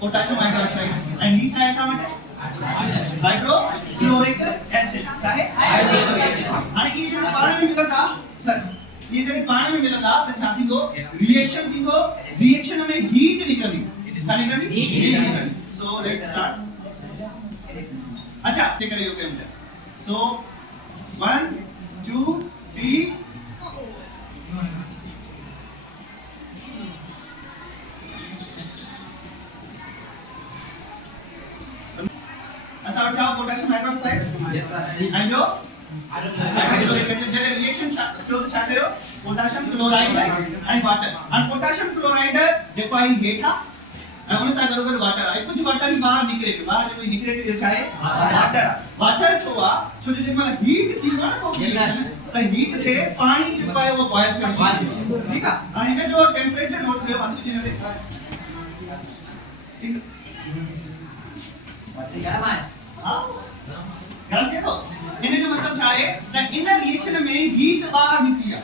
potassium hydroxide आणि ही छाया सामटे hydrochloric acid क्या है हाइड्रोक्लोरिक एसिड आणि ये जो पानी में मिला था सर ये जो पानी में मिला था तो छाती को रिएक्शन में हीट निकली क्या निकली हीट निकली सो लेट्स स्टार्ट अच्छा ठीक है ओके हमने सो 1 2 3 ऐसा उठाओ potassium hydroxide yes sir and जो हाइड्रोक्लोरिक एसिड जैसे रिएक्शन क्यों चाहते हो पोटेशियम क्लोराइड एंड वाटर और पोटेशियम क्लोराइड देखो आई हेठा उन्हें सा करोगे वाटर आई कुछ वाटर ही बाहर निकले जो चाहे वाटर छुआ जो मला हीट थी ना तो तो हीट ते पानी जो है वो बॉयल कर ठीक है और इनका जो टेंपरेचर नोट करो अच्छी चीज है ठीक वैसे गरम है हां गलत है तो इन्हें जो मतलब चाहे द इनर रिएक्शन में हीट बाहर निकली है